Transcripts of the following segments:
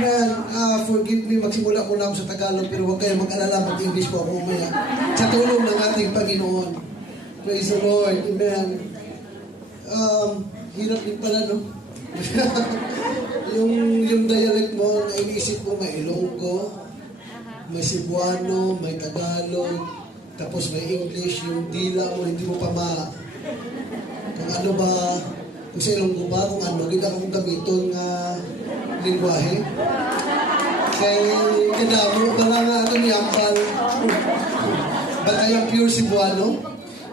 Amen. Forgive me, magsimula muna ako sa Tagalog, pero huwag kayong mag-alala, mag-English po ako umaya. Sa tulong ng ating Panginoon. Praise the Lord. Amen. Hirap din pala, no? yung dialect mo, nainiisip ko, may Ilonggo, may Cebuano, may Tagalog, tapos may English, yung dila mo, hindi mo pa kung ano ba, kung sa Ilonggo ba, kung ano, hindi akong gamiton nga lingwahe. Kaya mo, bala nga atong yampal. But I am pure Cebuano.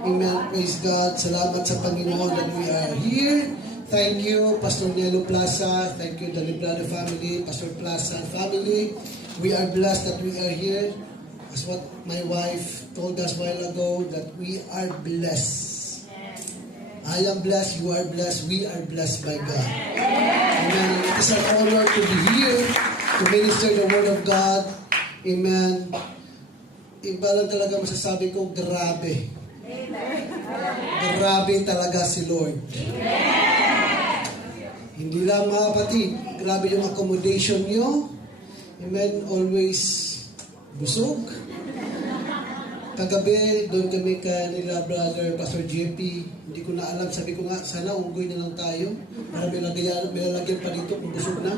Amen. Praise God. Salamat sa Panginoon that we are here. Thank you, Pastor Nelo Plaza. Thank you, the Librado family, Pastor Plaza family. We are blessed that we are here. As what my wife told us a while ago, that we are blessed. I am blessed, you are blessed, we are blessed by God. Amen. It is an honor to be here to minister the Word of God. Amen. Iba lang talaga masasabi ko, grabe. Grabe talaga si Lord. Hindi lang mga kapatid, grabe yung accommodation nyo. Amen. Always busog. Kagabi, doon kami nila brother Pastor JP. Hindi ko na alam. Sabi ko nga, sana unggoy na lang tayo. Para may lalagyan pa dito kung busog na.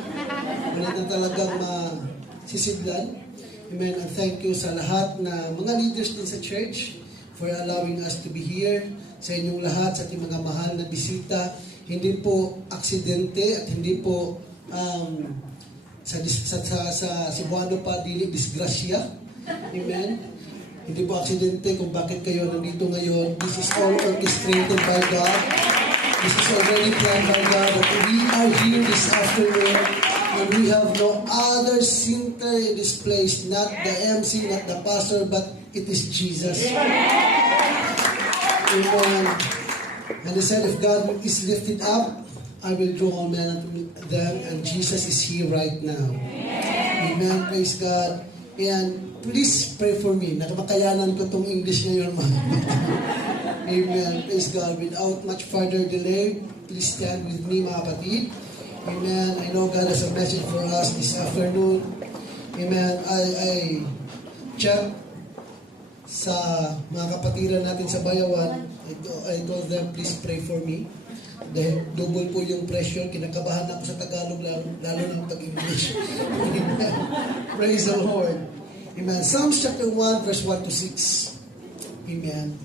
Wala na talagang masisidlan. Amen. And thank you sa lahat na mga leaders din sa church for allowing us to be here. Sa inyong lahat, sa ating mga mahal na bisita. Hindi po aksidente at hindi po sa Cebuano pa dili disgrasya. Amen. Hindi po aksidente kung bakit kayo nandito ngayon. This is all orchestrated by God. This is already planned by God. But we are here this afternoon and we have no other center in this place. Not the MC, not the pastor, but it is Jesus. Amen. And he said, if God is lifted up, I will draw all men unto them. And Jesus is here right now. Amen. Praise God. And please pray for me. Nakamakayanan ko itong English ngayon. Amen. Praise God. Without much further delay, please stand with me, mga kapatid. Amen. I know God has a message for us this afternoon. Amen. I check sa mga kapatiran natin sa Bayawan. I told them, please pray for me. Dahil double po yung pressure. Kinakabahan ako sa Tagalog, lalo na pag-English. Amen. Praise the Lord. Amen. Psalms chapter 1, verse 1 to 6. Amen.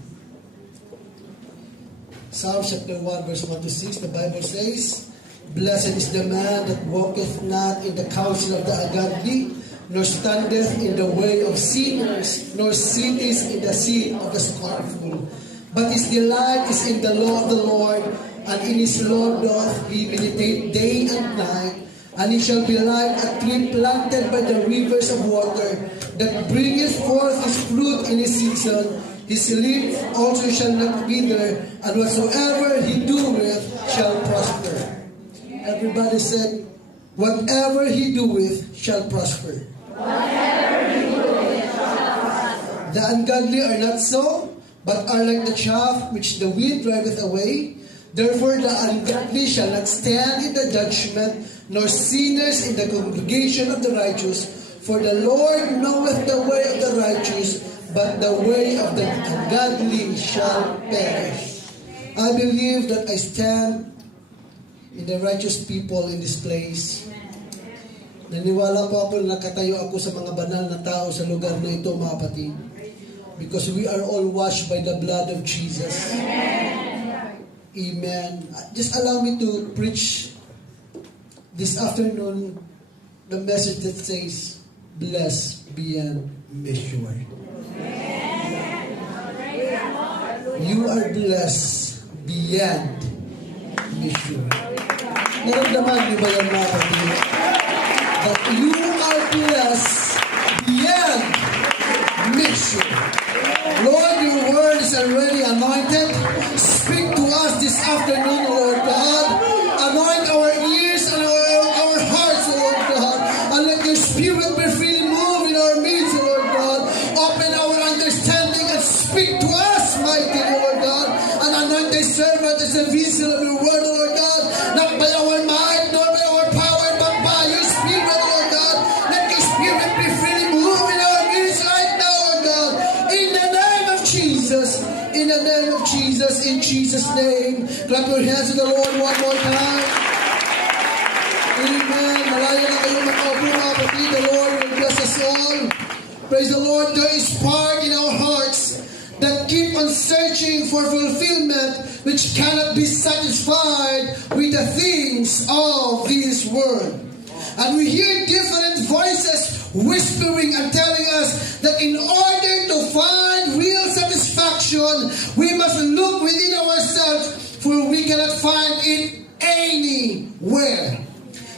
Psalms chapter 1, verse 1 to 6, the Bible says, Blessed is the man that walketh not in the counsel of the ungodly, nor standeth in the way of sinners, nor sitteth in the seat of the scornful. But his delight is in the law of the Lord, and in his law doth he meditate day and night. And he shall be like a tree planted by the rivers of water, that bringeth forth his fruit in his season. His leaf also shall not wither, and whatsoever he doeth shall prosper. Everybody said, whatever he doeth shall prosper. Whatever he doeth shall prosper. The ungodly are not so, but are like the chaff which the wind driveth away. Therefore the ungodly shall not stand in the judgment, nor sinners in the congregation of the righteous. For the Lord knoweth the way of the righteous, but the way of the ungodly shall perish. I believe that I stand in the righteous people in this place. Naniwala po ako na nakatayo ako sa mga banal na tao sa lugar na ito, mga kapatid. Because we are all washed by the blood of Jesus. Amen. Just allow me to preach this afternoon the message that says, blessed beyond measure. You are blessed beyond measure. Naramdaman niyo ba yan, mga kapatid? That you are blessed beyond measure. Lord, your word is already anointed. Speak to us this afternoon, Lord God. Anoint our ears and our hearts, Lord God. And let your spirit be freely moved in our midst, Lord God. Open our understanding and speak to us, mighty Lord God. And anoint thy servant as a vessel of your word, Lord God. Not by our might, nor by our power, but by your spirit, Lord God. your hands to the Lord one more time. Amen. Malaya na kayong makaupo mga kapatid. The Lord will bless us all. Praise the Lord. There is part in our hearts that keep on searching for fulfillment which cannot be satisfied with the things of this world. And we hear different voices whispering and telling us that in order to find real satisfaction, we must look within ourselves, for we cannot find it anywhere.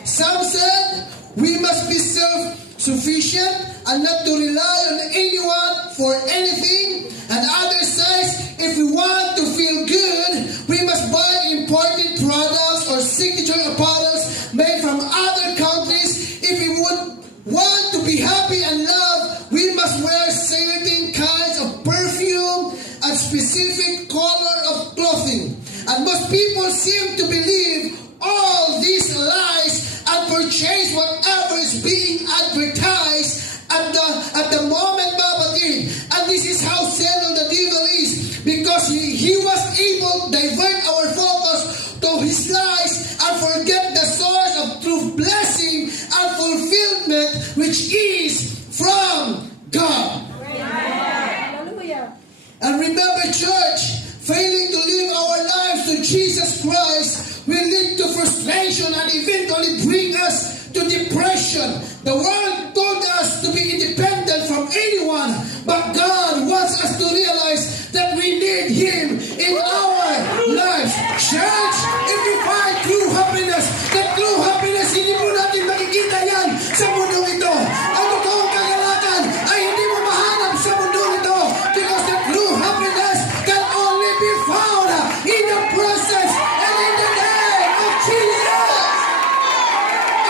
Some said we must be self-sufficient and not to rely on anyone for anything. And others says if we want to feel good, we must buy imported products or signature apparels made from other countries. If we would want to be happy and loved, we must wear certain kinds of perfume and specific color of clothing. And most people seem to believe all these lies and purchase whatever is being advertised at the moment, Babatin. And this is how settled the devil is, because he was able to divert our focus to his lies and forget the source of true blessing and fulfillment, which is from God. Hallelujah. And remember, church, failing to live our lives to Jesus Christ will lead to frustration and eventually bring us to depression. The world told us to be independent from anyone, but God wants us to realize that we need Him in our lives. Church, if you find true happiness, that true happiness, hindi mo natin makikita yan sa mundo ito. Ang totoong kagalakan ay hindi mo mahanap sa mundo ito, because the true happiness can only be found in the presence and in the name of Jesus.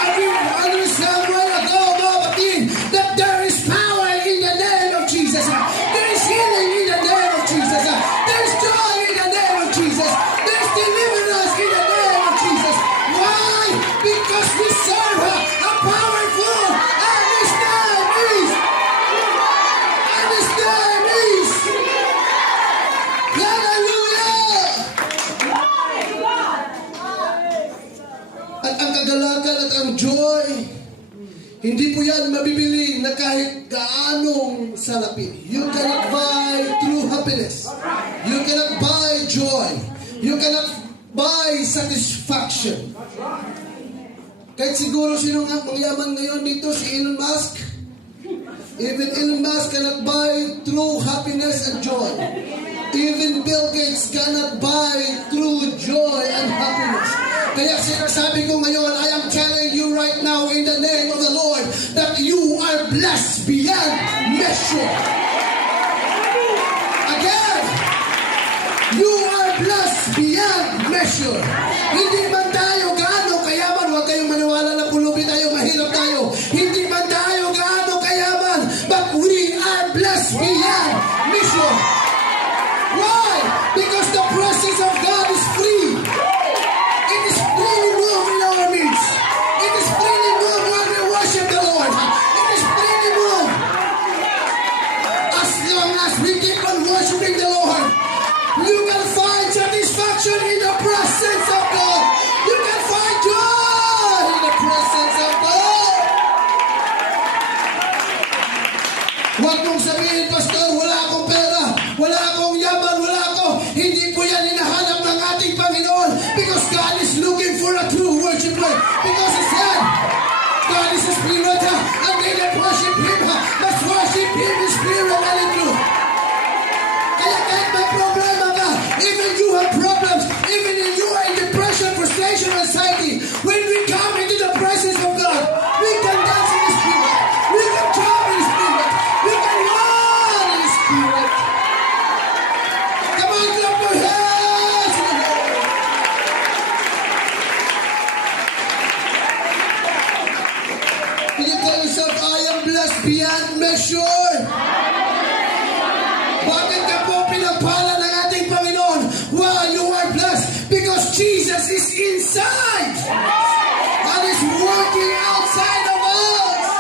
And we understand right ago, Babatin, that there is power in the name of Jesus. There is healing in the name of Jesus. There is joy in the name of Jesus. There is deliverance in the name of Jesus. Why? Because we serve a powerful, and His name is, Hallelujah! At ang kagalakan at ang joy, hindi po yan mabibili na kahit gaanong salapi. You cannot buy true happiness. You cannot buy joy. You cannot buy satisfaction. Kahit siguro sino nga mangyaman ngayon dito, si Elon Musk. Even Elon Musk cannot buy true happiness and joy. Even Bill Gates cannot buy true joy and happiness. Kaya sinasabi ko ngayon, I am telling you right now in the name of the Lord that you are blessed beyond measure. Again, you are blessed beyond measure. Hindi man tayo gaano kayaman, huwag kayong maniwala na pulubi tayo, mahirap tayo. Hindi man tayo gaano kayaman, but we are blessed beyond measure. Why? Because the presence of God is free. It is freely moved in our midst. It is freely moved when we worship the Lord. It is freely moved. As long as we keep on worshiping the Lord, you can find satisfaction in the presence of God. You can find joy in the presence of God. Huwag mong sabihin, Pastor, wala akong pera, wala akong yaman, wala ako. Hindi po yan hinahanap ng ating Panginoon, because God is looking for a true worshiper. Because He said, God is a spirit, and they that worship Him must worship Him in spirit and in truth. Kaya kahit may problema ka, even you have problems, even if you are in depression, frustration, anxiety, when we come into the presence of God, we can dance in the Spirit, we can jump in the Spirit, we can run in the Spirit. Come on, clap your hands! Can you tell yourself, I am blessed beyond measure? Bakit ka po pinagpala ng ating Panginoon? Why you are blessed? Because Jesus is inside and is working outside of us.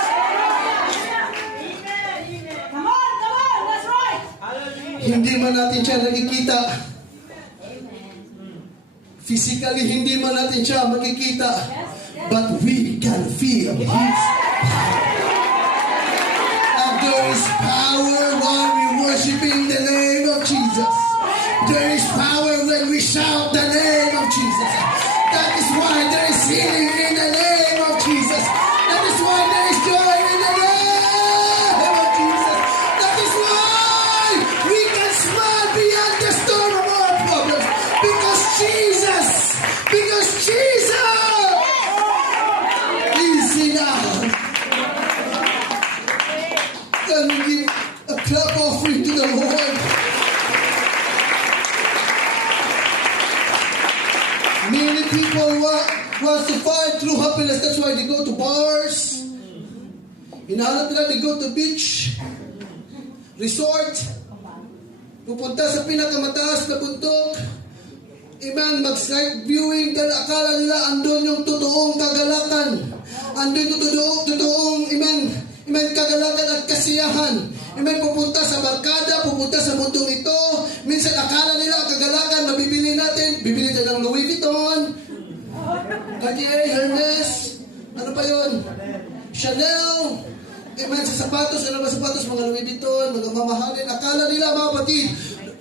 Come on, that's right. Hindi man natin siya nakikita Physically, hindi man natin siya makikita. But we can feel His power. And there is power while we worshiping the name of Jesus. There is power when we shout the name of Jesus. That is why there is healing in the name of Jesus. That is why there is joy in the name of Jesus. That is why we can smile beyond the storm of our problems. Because Jesus is enough. Can we give a clap offering to the Lord? Many people want to find true happiness. That's why they go to bars. Hinahanap nila, they go to beach, resort, pupunta sa pinakamataas na bundok. Amen, mag-skype viewing dahil akala nila andun yung totoong kagalakan. Andun yung totoong, amen, kagalakan at kasiyahan. Amen, pupunta sa barkada, pupunta sa mundong ito. Minsan akala nila ang kagalakan, mabibili natin. Bibili tayo ng Louis Vuitton, Cartier, Hermes, ano pa yun? Chanel. Amen, sa sapatos, ano ba sapatos? Mga Louis Vuitton, mga mamahalin. Akala nila, mga kapatid,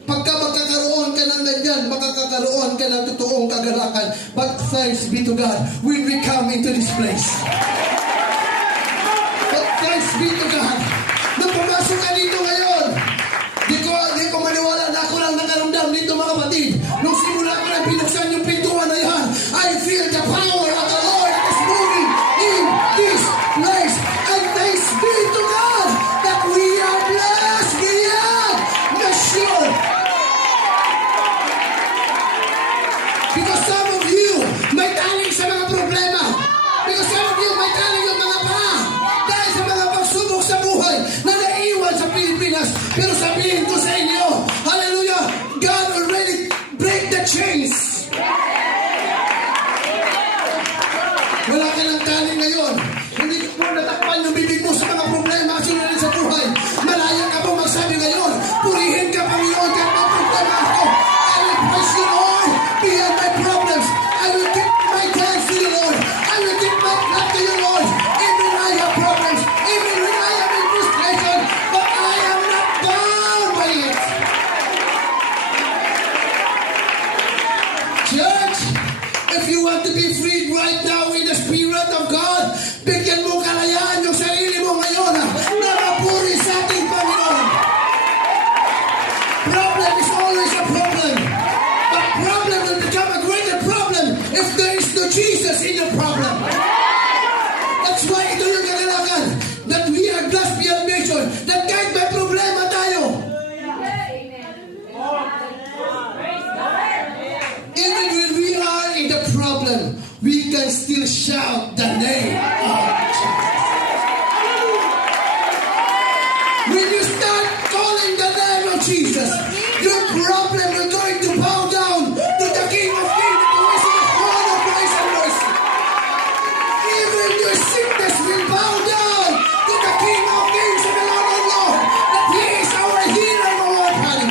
pagka magkakaroon ka ng ganyan, makakakaroon ka ng totoong kagalakan. But thanks be to God, when we come into this place. But thanks be to God, nung pumasok ka dito ngayon, di ko maniwala na ako lang nakaramdam dito, mga kapatid. Nung simula ko na binuksan yung pintuan na yan, I feel the power of the Lord that is moving in this place. And thanks be to God that we are blessed beyond measure. Because some of you may taling sa mga problema. Because some of you may taling yung mga pa. Dahil sa mga pagsubok sa buhay na naiwan sa Pilipinas. Pero sabihin ko sa inyo, hallelujah, God already break the chains. Wala ka ng taling ngayon. Hindi ko po natakpan yung bibig mo sa mga problema at sunodin sa buhay. Malaya ka po magsabi ngayon, purihin ka, Panginoon, kahit may problema ako. I will praise you, Lord, beyond my problems. I will give my thanks to you, Lord. I will give my clap to you, Lord. Even when I have problems, even when I am in frustration, but I am not bound by it. Church, if you want to be freed right now in the Spirit of God, bigyan mo kalayaan yung sarili mo ngayon na mapuri sa ating Panginoon. Problem is always a problem. But problem will become a greater problem if there is no Jesus in your problem. That's why ito yung kagalakan that we are blessed beyond measure, that kahit may problema tayo, even when we are in the problem, we can still shout the name of Jesus. When you start calling the name of Jesus, your problem is going to bow down to the King of Kings, who is in the throne of grace and mercy. Even your sickness will bow down to the King of Kings and the Lord of Lords, that He is our healer, our Father.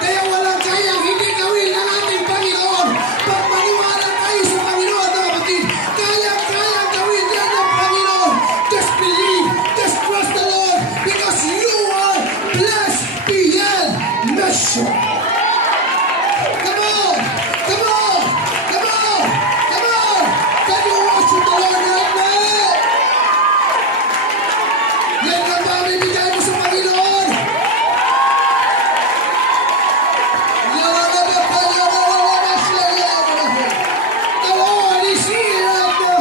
Kaya walang kayang hindi gawin ng ating Panginoon. Pag maniwala kayo sa Panginoon, mga kapatid, kaya gawin yan ng Panginoon. Just believe, just trust the Lord, because you are blessed beyond measure. Come on! Come on! Come on! Come on! Can you worship the Lord right now? Yan ang pamibigay mo sa Panginoon. The Lord is here right now.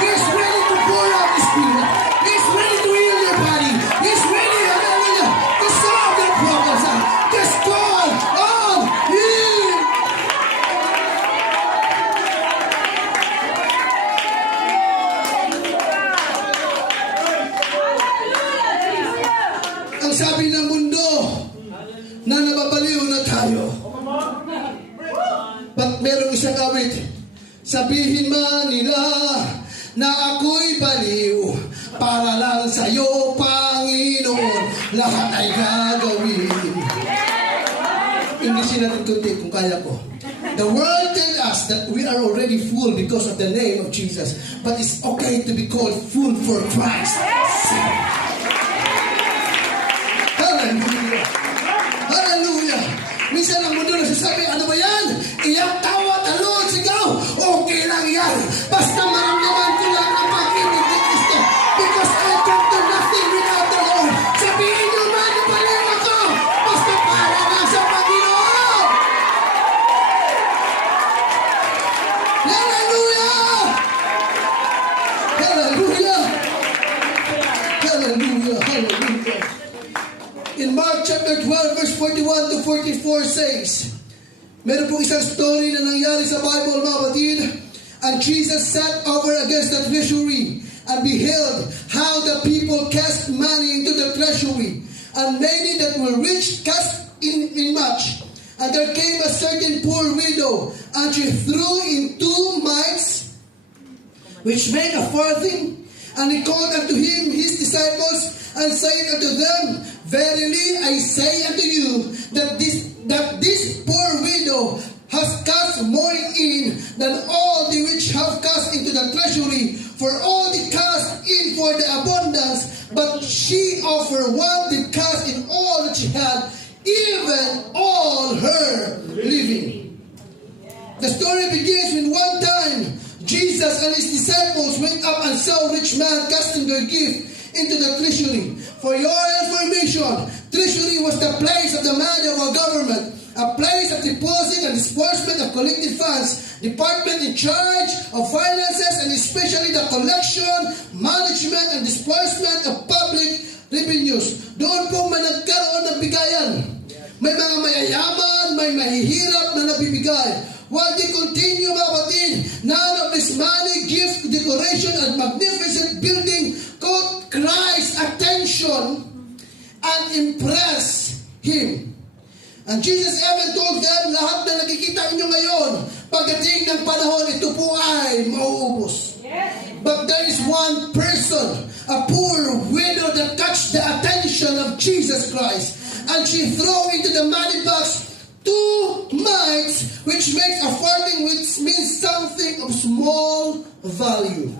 He's ready to pour out His Spirit. He's ready to heal your body. He's ready, hallelujah, to solve your problems. Just call on Him. Ang sabi ng mundo na nababaliw na tayo. But merong isang awit, sabihin man nila na ako'y baliw, para lang sa'yo, Panginoon, lahat ay gagawin. Inglesin natin kunti kung kaya ko. The world tells us that we are already full because of the name of Jesus. But it's okay to be called full for Christ. Hallelujah. Hallelujah. Minsan ang mundo nagsasabi, ano ba yan? Iyak, tawa, talon, sigaw. Okay lang yan. Basta maramdaman ko lang ang pag-ibig ni Kristo. Because I can do nothing without the Lord. Sabihin nyo man, napalim ako. Basta para na sa Panginoon. Hallelujah! Hallelujah! Hallelujah! Hallelujah! In Mark chapter 12 verse 41 to 44 says, meron pong isang story na nangyari sa Bible, mga kapatid. And Jesus sat over against the treasury and beheld how the people cast money into the treasury. And many that were rich cast in much. And there came a certain poor widow, and she threw in 2 mites, which make a farthing. And he called unto him his disciples, and said unto them, Verily I say unto you, that this poor widow has cast more in than all the which have cast into the treasury. For all did cast in for the abundance, but she offered what did cast in all that she had, even all her living. The story begins when one time Jesus and his disciples went up and saw a rich man casting their gift into the treasury. For your information, treasury was the place of the money of our government, a place of deposit and disbursement of collected funds, department in charge of finances, and especially the collection, management, and disbursement of public revenues. Doon po man nagkaroon ng bigayan. May mga mayayaman, may mahihirap na nabibigay. While they continue, mga kapatid, none of this money, gift, decoration, and magnificent building caught Christ's attention and impressed him. And Jesus even told them, lahat na nakikita niyo ngayon, pagdating ng panahon, ito po ay mauubos. But there is one person, a poor widow that catch the attention of Jesus Christ. And she threw into the money box 2 mites, which makes a farthing, which means something of small value.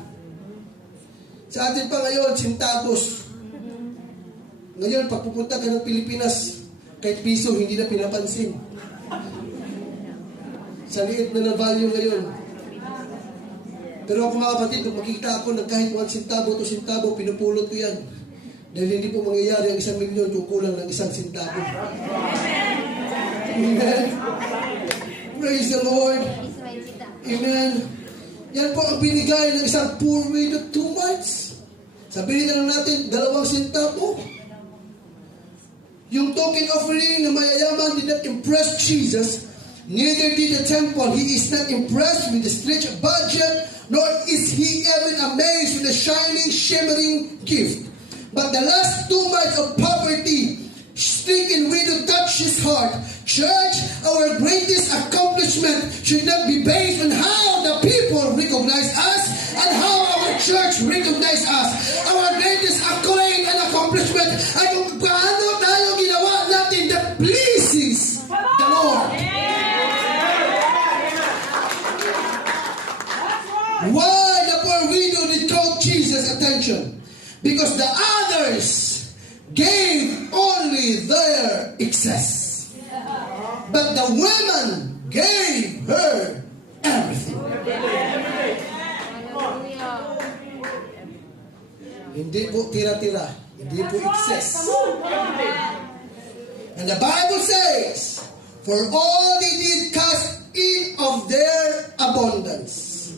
Sa atin pa ngayon, centavos. Ngayon, pag pupunta ka ng Pilipinas, kahit piso, hindi na pinapansin. Sa liit na value ngayon. Pero ako, mga kapatid, kung makikita ako ng kahit 1 centavo, 2 centavo, pinupulot ko yan. Dahil hindi po mangyayari ang 1 milyon kung kulang ng 1 centavo. Amen. Praise the Lord. Amen. Yan po ang binigay ng isang poor widow, 2 mites. Sabihin na lang natin, 2 centavo. Yung token offering na mayayaman did not impress Jesus, neither did the temple. He is not impressed with the stretched budget, nor is he even amazed with the shining, shimmering gift. But the last 2 mites of poverty, stricken widow, touched his heart. Church, our greatest accomplishment should not be based on how the people recognize us and how our church recognize us. Our greatest accolade and accomplishment ay kung paano tayo ginawa natin that pleases the Lord. Why the poor widow did call Jesus' attention? Because the others gave only their excess. But the woman gave her everything. Hindi po tira-tira. Hindi po excess. And the Bible says, for all they did cast in of their abundance.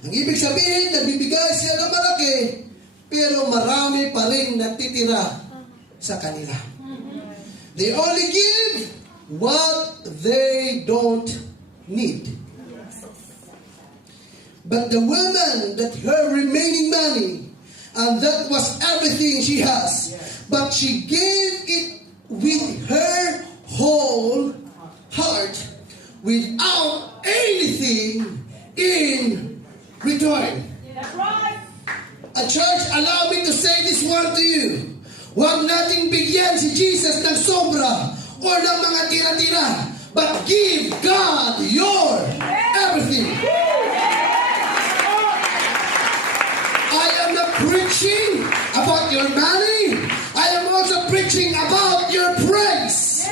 Ang ibig sabihin, nagbibigay sila ng malaki, pero marami pa rin natitira sa kanila. They only give what they don't need. But the woman that her remaining money, and that was everything she has, but she gave it with her whole heart without anything in return. That's right. A church, allow me to say this one to you. Huwag nating bigyan si Jesus ng sobra o ng mga tira-tira. but give God your everything. I am not preaching about your money. I am also preaching about your praise.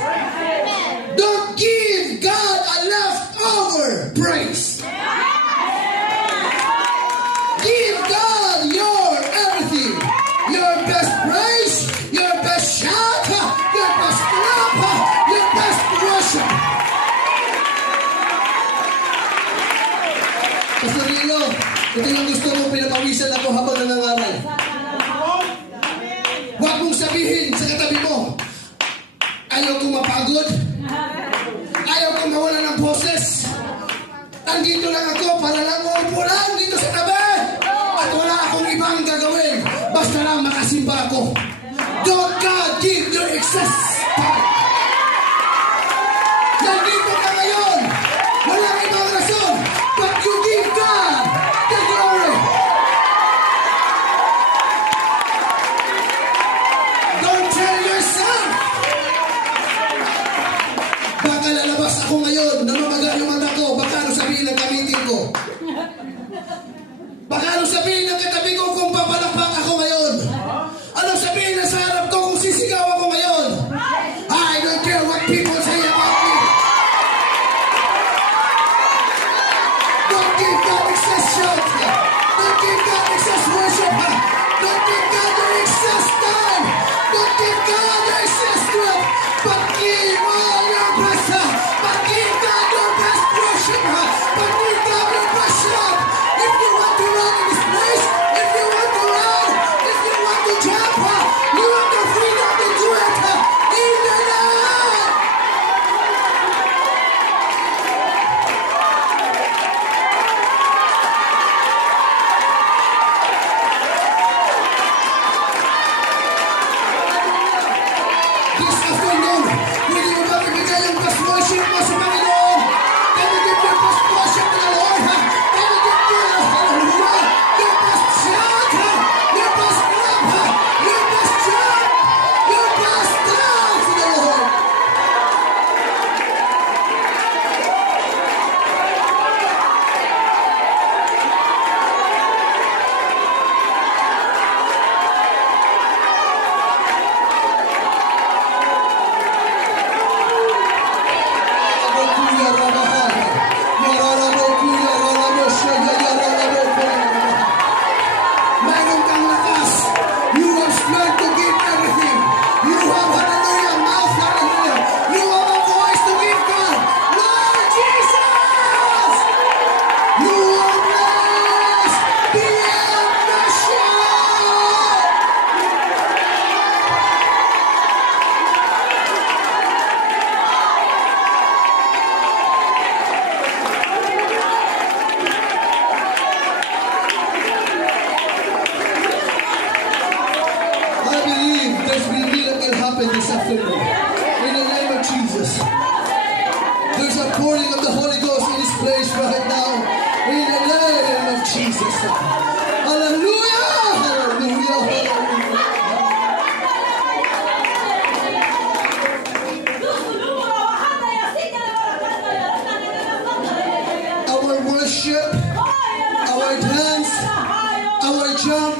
Don't give God a leftover praise. Give God your everything. Your best praise, your best shout, your best clap, your best worship. Pastor Rilo, ito yung gusto mo, pinapawisan ako habang nangangaral. Huwag mong sabihin sa katabi mo, ayaw kong mapagod, ayaw kong mawala ng boses. Nandito lang ako para lang uupo lang dito sa tabi. At wala akong ibang gagawin. Basta lang makasimba ako. Don't God give your excess time. Nandito ka ngayon. Walang ibang rason. But you give God the glory. Don't tell yourself. Baka lalabas ako ngayon. Namamaga yung mata ko. Baka ano sabihin ng gamitin ko. Baka ano sabihin ng katabi ko kung papalakpak ako ngayon. Ano sabihin na sa harap ko kung sisigaw ako ngayon. I don't care what people say about me. Don't give God excess shout. Don't give God excess worship. Don't give God your excess time. Don't give God your excess strength. But give all your best. But give God your best worship. But give God your best shout. If you want to run in this place, if you want to run, if you want to jump, you have the freedom to do it. In the night. This afternoon, pwede mo ba ibigay yung best worship mo sa Panginoon? Can you give your best worship to the Lord? Can you give your hallelujah, your best shout, your best clap, your best jump, your best dance to the Lord? Mayroon kang lakas. You have strength to give everything. You have hallelujah, mouth hallelujah. You have a voice to give God. Lord Jesus! You are blessed beyond measure. I believe there's been a miracle happen this afternoon. In the name of Jesus. There's a pouring of the Holy Ghost in this place right now. In the name of Jesus. Hallelujah! Hallelujah! Hallelujah! Our worship, our dance, our jump,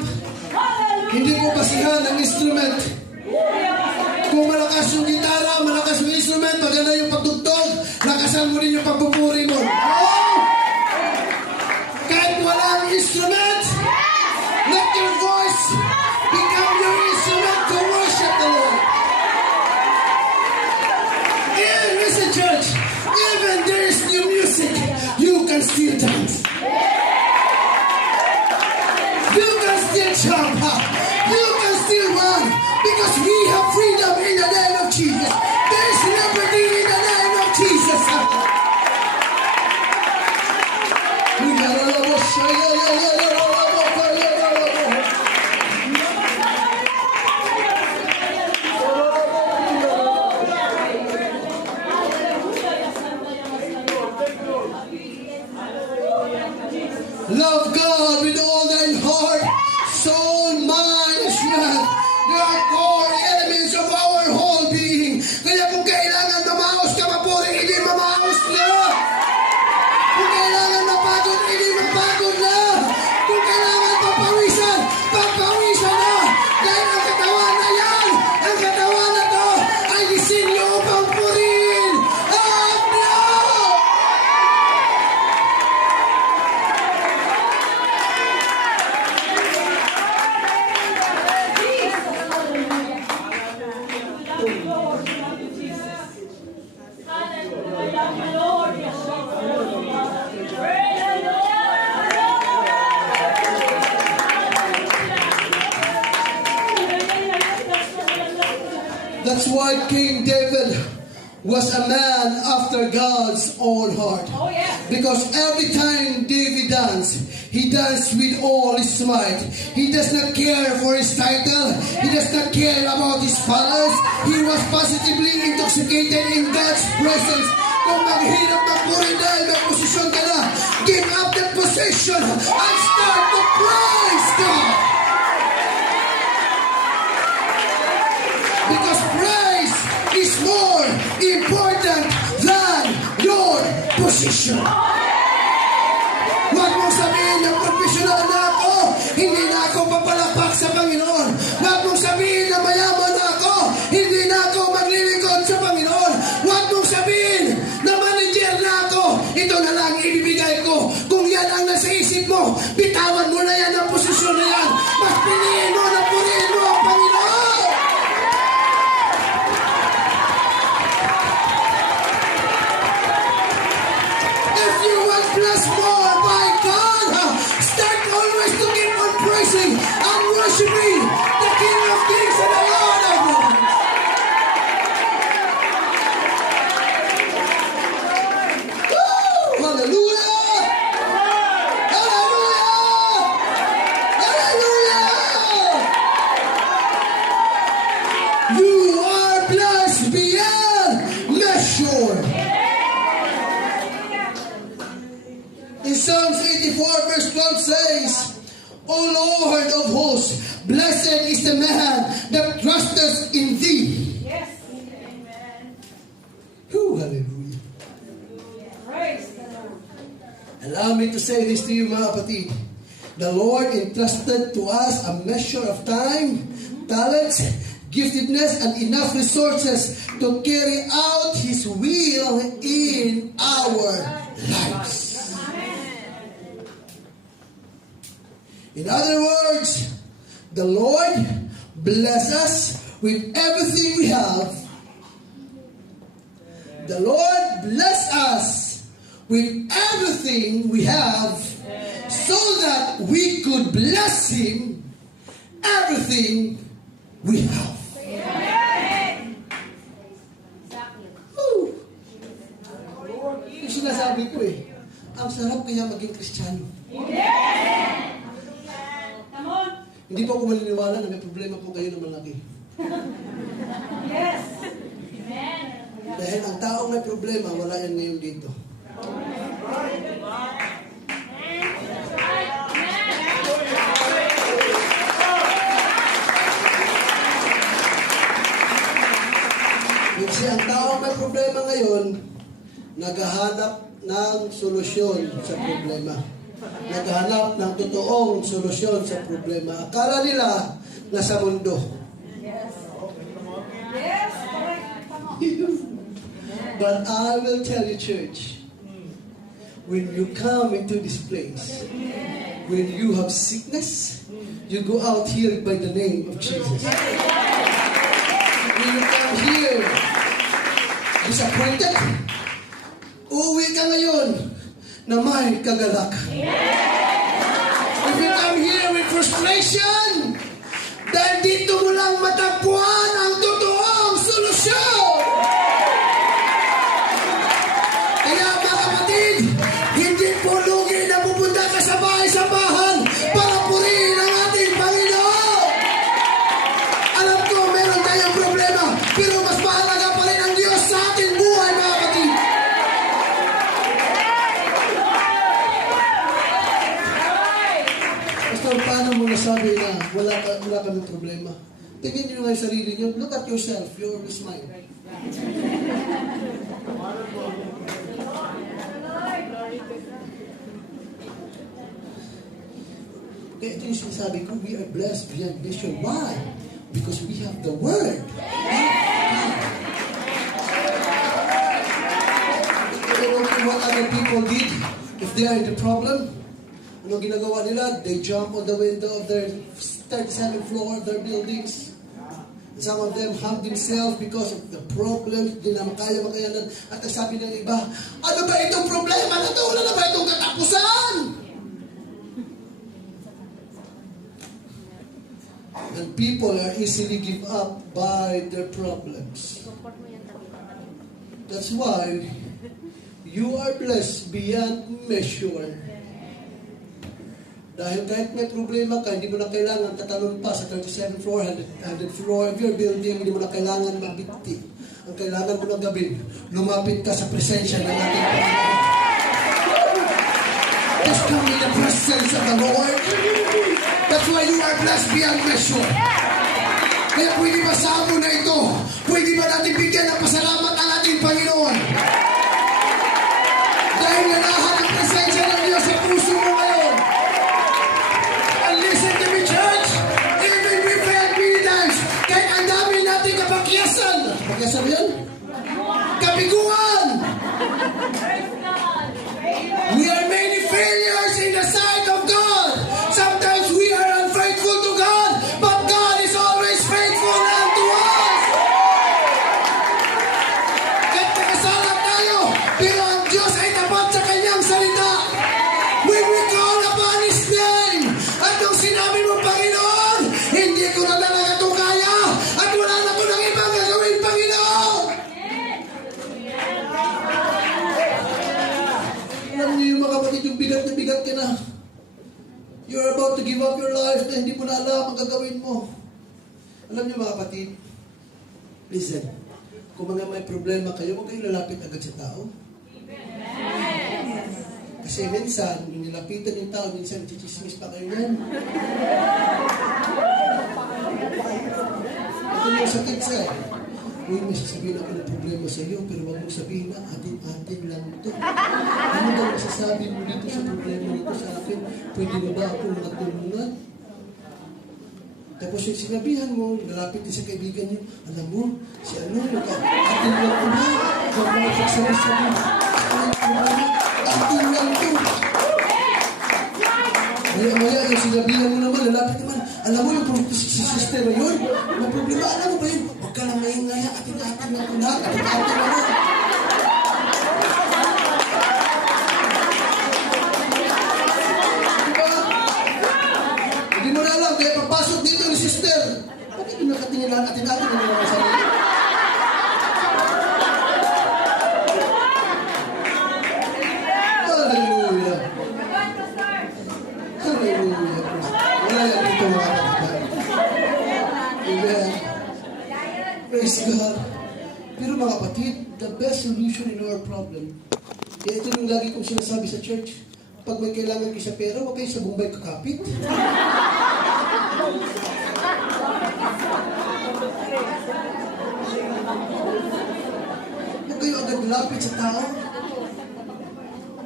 hindi ko basihan ang instrument. Kung malakas yung gitara, malakas yung instrument, maganda yung pagtugtog, lakasan mo rin yung pagpupuri mo. Oh! Kahit wala ang instrument, let your voice become your instrument to worship the Lord. Here is a church. Even there is new music, you can still dance. You can still jump. You can still run. Because we have freedom in the name of Jesus. There is liberty in the name of Jesus. Love God with all thine heart, soul, mind, and strength. There are 4 elements That's why King David was a man after God's own heart. Oh, yeah. Because every time David danced, he danced with all his might. He does not care for his title. He does not care about his palace. He was positively intoxicated in God's presence. Kung maghirap ng puri dahil may posisyon ka na, give up that position and start to praise God. Because praise is more important than your position. Huwag mong sabihin na professional na ako, hindi na ako papalakpak sa Panginoon. Huwag mong sabihin na mayaman na ako, hindi na ako maglilingkod sa Panginoon. Huwag mong sabihin na manager na ako, ito na lang ibibigay ko. Kung yan ang nasa isip mo, bitawan mo na yan ang posisyon na yan. Mas piliin mo na purihin mo ang Panginoon. If you want blessed more by God, start always to keep on praising and worshiping the King of Kings and the Lord of Lords. Woo! Hallelujah! Hallelujah! Hallelujah! You are blessed beyond measure. In Psalms 84 verse 12 says, O Lord of hosts, blessed is the man that trusteth in thee. Yes. Amen. Whew, hallelujah. Praise the Lord. Allow me to say this to you, mga kapatid. The Lord entrusted to us a measure of time, talents, giftedness, and enough resources to carry out His will in our lives. In other words, the Lord bless us with everything we have. The Lord bless us with everything we have so that we could bless Him everything we have. Woo! Yung sinasabi ko ang sarap kaya maging Kristiyano. Come on. Hindi po ako maniniwala na may problema po kayo na malaki. Yes. Amen. Dahil ang taong may problema, wala yan ngayon dito. Kasi ang taong may problema ngayon, naghahanap ng solusyon sa problema. Naghahanap ng totoong solusyon sa problema. Akala nila nasa mundo. Yes. Yes. Correct. Come on. But I will tell you, church, when you come into this place, when you have sickness, you go out here by the name of Jesus. When you come here disappointed, uuwi ka ngayon na may kagalak. If you come here with frustration, dahil dito mo lang matagpuan ang totoong solusyon. Kaya mga kapatid, hindi po lugi na pupunta ka sa bahay-sambahan para purihin ang ating Panginoon. Alam ko, meron tayong problema, pero mas mahalaga pa rin ang Diyos sa ating buhay, mga kapatid. Pastor, paano mo nasabi na wala kami problema? Tingnan niyo nga yung sarili niyo. Look at yourself. You always smile. Kaya ito yung sinasabi ko, we are blessed beyond measure. Why? Because we have the Word. You know what other people did if they are in the problem? Ano ginagawa nila? They jump on the window of their 37th floor of their buildings. Some of them hung themselves because of the problems, hindi na makaya-makayanan. At ang sabi ng iba, ano ba itong problema na ito? Wala na ba itong katapusan? And people are easily give up by their problems. That's why you are blessed beyond measure. Dahil kahit may problema ka, hindi mo na kailangan tatalon pa sa 37th floor, 100th floor of your building, hindi mo na kailangan mabikti. Ang kailangan mo ng gabi, lumapit ka sa presensya ng ating Panginoon. Just come in the presence of the Lord. That's why you are blessed beyond measure. Kaya pwede ba sa amo na ito? Pwede ba natin bigyan ng pasalamat ang ating Panginoon? Dahil nanahan ang presensya ng Diyos sa puso mo ngayon. And listen to me, church. Even we failed many times, kahit ang dami natin kapakyasan. Kapakyasan mo yan? Kabiguan! We are many failures in the sight of God. Sometimes we are unfaithful to God, but God is always faithful unto us. Kahit nakasala tayo, pero ang Diyos ay tapat sa kanyang salita. When we call upon His name, at nung sinabi mo, Panginoon, hindi ko na talaga ito kaya, at wala na ko ng ibang gagawin, Panginoon. Alam niyo yung mga kapatid, yung bigat na bigat ka na. You're about to give up your life na hindi mo na alam ang gagawin mo. Alam niyo mga kapatid, listen, kung mga may problema kayo, huwag kayong lalapit agad sa tao. Kasi minsan, yung nilapitan yung tao, minsan chichismis pa kayo yan. Ito yung sakit sa uy, may sasabihin ako ng problema sa iyo, pero huwag mong sabihin na atin-atin lang ito. Ano daw masasabi mo dito sa problema nito sa akin? Pwede ba ba ako matulungan? Tapos yung sinabihan mo, nalapit din sa kaibigan niyo, alam mo, si ano, atin lang ko na. Huwag mo nagsasabi-sabi. Atin lang ko. Maya-maya, yung sinabihan mo naman, lalapit naman, alam mo yung si sister na yun, may problema, alam mo ba yun? Huwag ka lang maingaya, atin-atin lang ko lahat, atin-atin lang ko. Diba? Hindi mo na alam, kaya papasok dito ni sister. Bakit yung nakatingin lang atin-atin lang naman sa iyo? Hallelujah. Hallelujah. Wala yan dito mga kapatid. Amen. Praise God. Pero mga kapatid, the best solution in our problem, kaya ito yung lagi kong sinasabi sa church, pag may kailangan kayo sa pera, huwag kayo sa Bombay kakapit. Huwag kayo agad lapit sa tao.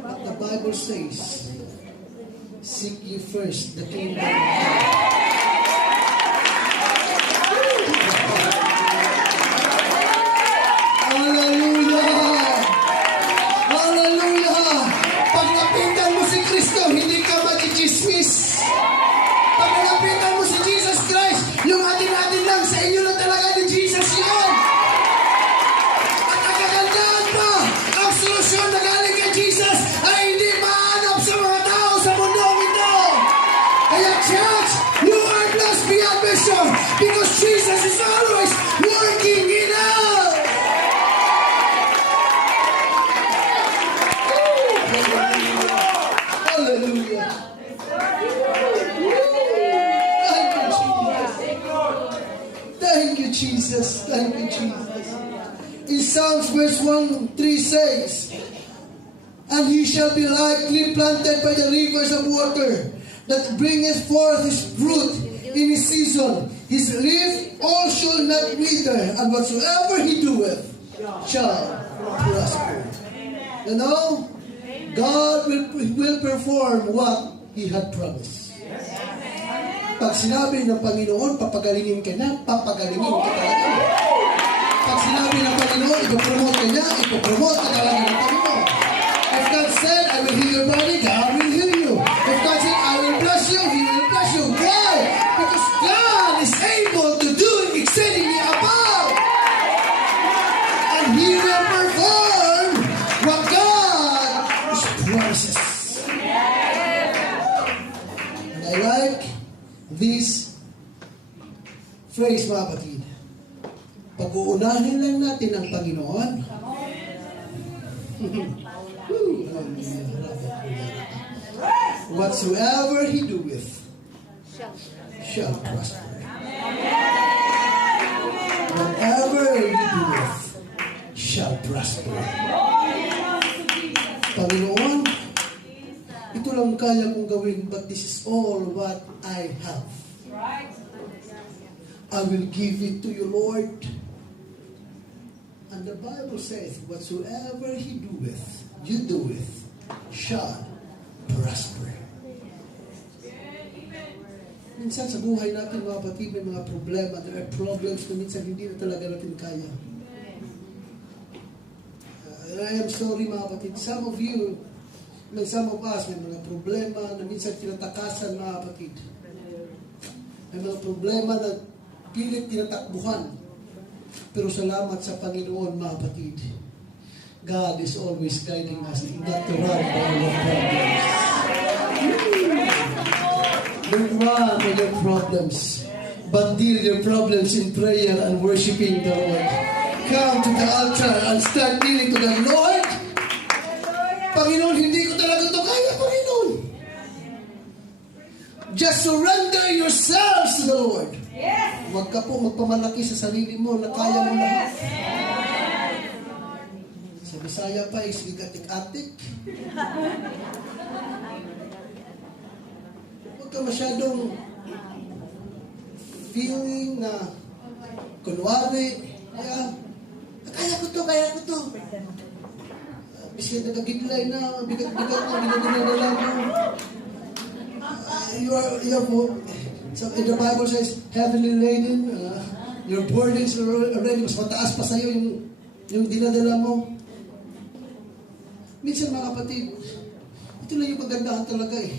But the Bible says, seek ye first the kingdom of God. Hallelujah! Hallelujah! Pag napitan mo si Kristo, hindi ka mag-chismis. Pag napitan mo si Jesus Christ, yung atin-atin lang, sa inyo lang talaga ni Jesus yun. At ang kagandahan pa, ang solusyon na galing kay Jesus ay hindi mahanap sa mga tao sa mundong ito. Kaya church, you are blessed beyond measure because Jesus is always working in us. Hallelujah. Thank you, Jesus. Thank you, Jesus. In Psalms verse 1-3 says, and he shall be like tree planted by the rivers of water, that bringeth forth his fruit in his season. His leaf also shall not wither, and whatsoever he doeth shall prosper. You know, God will perform what He had promised. Pag sinabi ng Panginoon, papagalingin ka na, papagalingin ka talaga. Pag sinabi ng Panginoon, ipopromote ka niya, ipopromote ka talaga ng Panginoon. If God said, I will heal your body, God will heal you. If God said, I will bless you, He will bless you. Why? Because God is able to do exceedingly above. And He will perform what God promises. And I like this phrase, mga kapatid. Pag-uunahin lang natin ang Panginoon. Whatsoever He doeth shall prosper. Whatever He doeth shall prosper. Panginoon, ito lang kaya kong gawin, but this is all what I have. I will give it to you, Lord. And the Bible says, whatsoever He doeth, you doeth, shall prosper. Minsan sa buhay natin, mga kapatid, may mga problema. There are problems na minsan hindi na talaga natin kaya. I am sorry, mga kapatid. Some of you, some of us, may mga problema na minsan tinatakasan, mga kapatid. May mga problema na pilit tinatakbuhan. Pero salamat sa Panginoon, mga kapatid. God is always guiding us not to run by our problems. Don't run with your problems, but deal your problems in prayer and worshiping the Lord. Come to the altar and start kneeling to the Lord. Panginoon, hindi ko talaga ito kaya, Panginoon. Just surrender yourselves to the Lord. Huwag ka po magpamalaki sa sarili mo na kaya mo lahat. Sa Bisaya pa, isigatik-atik. Huwag ka masyadong feeling na kunwari, kaya ko to. Bisya nagagidlay na, bigat-bigat na, binadala mo. So in the Bible says, heavily laden, your burdens are already, mas mataas pa sa'yo yung dinadala mo. Minsan, mga kapatid, ito lang yung pagandahan talaga eh.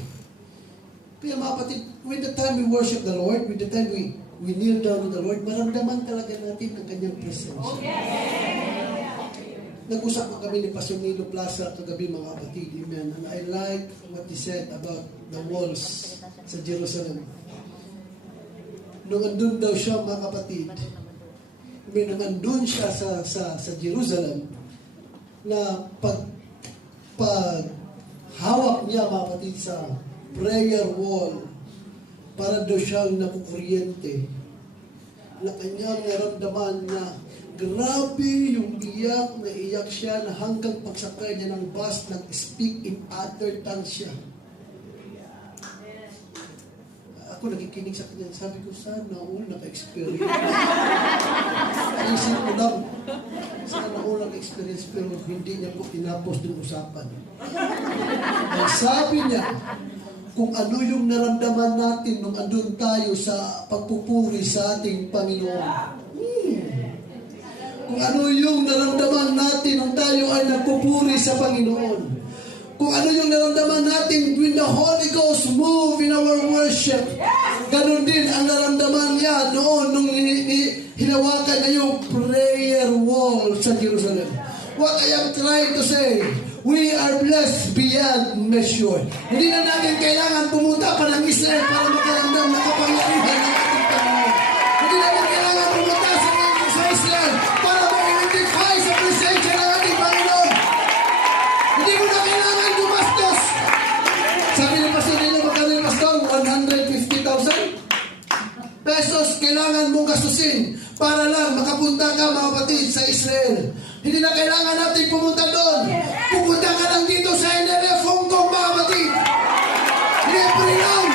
Kaya mga kapatid, when the time we worship the Lord, when the time we kneel down to the Lord, maramdaman talaga natin ang kanyang presensya. Nag-usap ko kami ni Pastor Nilo Plaza kagabi, mga kapatid, amen. And I like what he said about the walls sa Jerusalem. Nung andun daw siya, mga kapatid, nung andun siya sa Jerusalem, na pag hawak niya, mga kapatid, sa prayer wall, para daw siyang nakukuryente, na kanyang naramdaman na grabe yung iyak na iyak siya na hanggang pagsakay niya ng bus, nag-speak in other tongues siya. Ako nakikinig sa kanya, sabi ko, sana all naka-experience. Isip ko lang, sana all naka-experience, pero hindi niya po tinapos ng usapan. Ang sabi niya, kung ano yung naramdaman natin nung andun tayo sa pagpupuri sa ating Panginoon. Kung ano yung naramdaman natin nung tayo ay nagpupuri sa Panginoon. Kung ano yung naramdaman natin when the Holy Ghost move in our worship. Ganon din ang naramdaman niya noon nung hinawakan niya yung prayer wall sa Jerusalem. What I am trying to say, we are blessed beyond measure. Hindi na natin kailangan pumunta pa ng Israel para makaramdam na kapangyarihan ng ating Panginoon. Hindi natin kailangan pumunta sa Israel para ma-identify sa presensya ng ating Panginoon. Hindi mo na kailangan gumastos. Sabi ng pastor nila, magkano yung pastor? 150,000 pesos kailangan mong gastusin para lang makapunta ka, mga kapatid, sa Israel. Hindi na kailangan natin pumunta doon. Pupunta ka lang dito sa NLF Hong Kong, mga kapatid. Libre lang.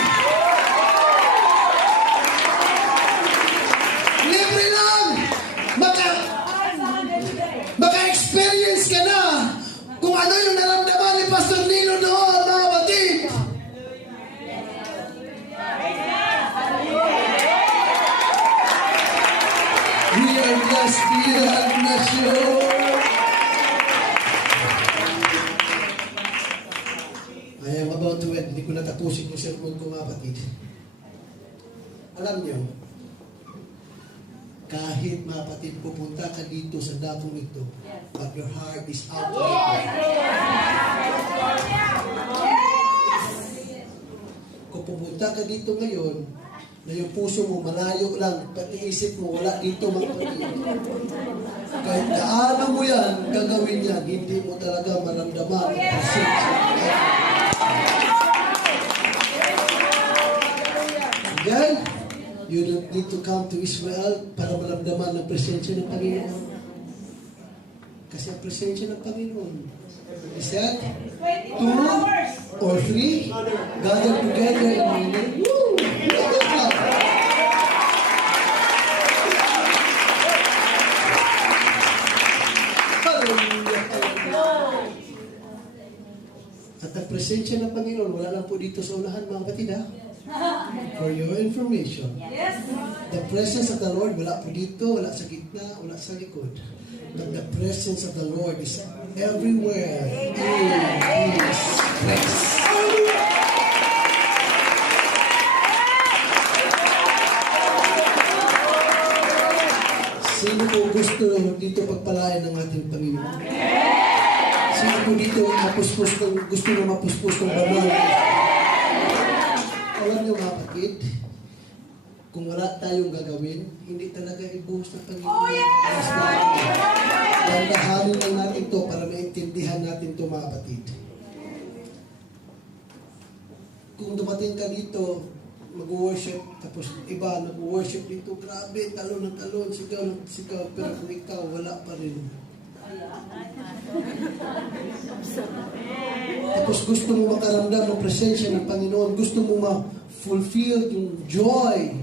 Libre lang. Maka-experience ka na kung ano yung naramdaman ni Pastor Nilo noon, mga kapatid. We are blessed beyond measure. I am about to end. Hindi ko natapusin yung sermon ko, mga kapatid. Alam niyo, kahit, mga kapatid, pupunta ka dito sa dabong ito, but your heart is out right now. Kung pupunta ka dito ngayon, na yung puso mo malayo lang, pati isip mo wala dito mga kapatid. Kahit gaano mo yan, gagawin yan, hindi mo talaga maramdaman ang presensya ng Panginoon. Again, you don't need to come to Israel para maramdaman ang presensya ng Panginoon. Kasi ang presensya ng Panginoon, he said, 2 or 3 gather together in my name. Woo! At ang presensya ng Panginoon, wala lang po dito sa unahan, mga kapatid, ha? For your information. The presence of the Lord, wala po dito, wala sa gitna, wala sa likod. But the presence of the Lord is everywhere in His place. Sino po gusto dito pagpalain ng ating Panginoon? Sino po dito gusto na mapuspos ng banal? Alam niyo mga kapatid, kung wala tayong gagawin, hindi talaga ibuhos ng Panginoon. Dahil nahalin lang natin to para maintindihan natin to mga kapatid. Kung dumating ka dito, mag-worship, tapos iba nag-worship dito, grabe, talon ng talon, sigaw ng sigaw, pero kung ikaw, wala pa rin. Tapos gusto mo makaramdam ng presensya ng Panginoon, gusto mo ma-fulfill yung joy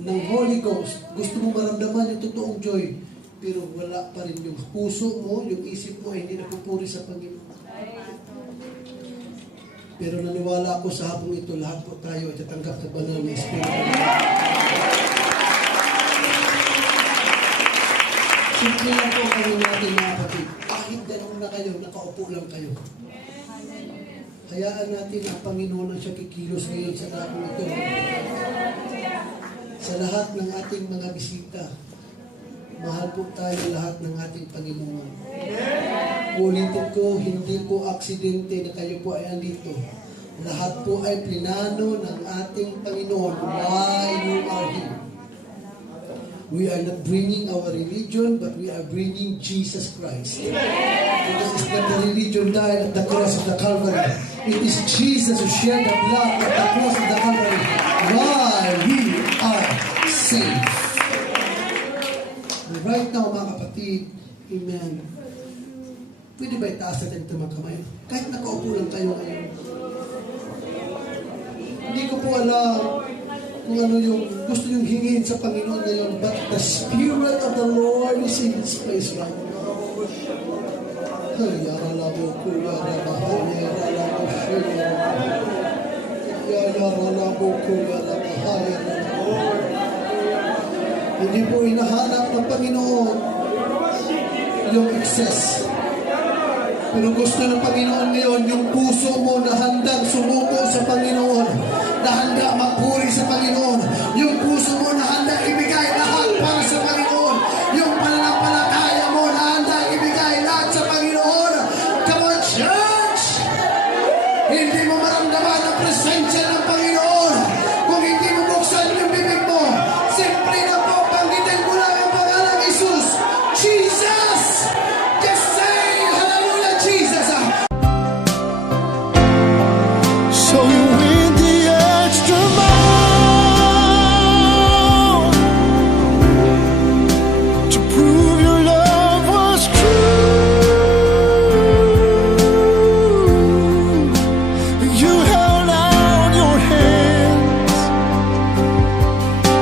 ng Holy Ghost, gusto mo maramdaman yung totoong joy, pero wala pa rin yung puso mo, yung isip mo, hindi napupuri sa Panginoon. Pero naniwala ako sa hapong ito, lahat po tayo ay tatanggap sa banal na Espiritu. Simple lang po kami natin mga kapatid. Kahit ganun na kayo, nakaupo lang kayo. Hayaan natin ang Panginoon ang siya kikilos ngayon sa hapong ito. Sa lahat ng ating mga bisita, mahal po tayo lahat ng ating Panginoon. Ulitin ko, hindi po aksidente na kayo po ay andito. Lahat po ay plinano ng ating Panginoon why you are here. We are not bringing our religion, but we are bringing Jesus Christ. Because it's not the religion died at the cross of the Calvary. It is Jesus who shed the blood at the cross of the Calvary. Why we are saved. And right now, mga kapatid, amen. Pwede ba itaas natin ito mga kamay? Kahit nakaupo lang tayo ngayon. Hindi ko po alam kung ano yung gusto yung hingin sa Panginoon ngayon, but the Spirit of the Lord is in this place right now. Hindi po hinahanap ng Panginoon yung excess. Pero gusto ng Panginoon ngayon, yung puso mo na handang sumuko sa Panginoon, na handa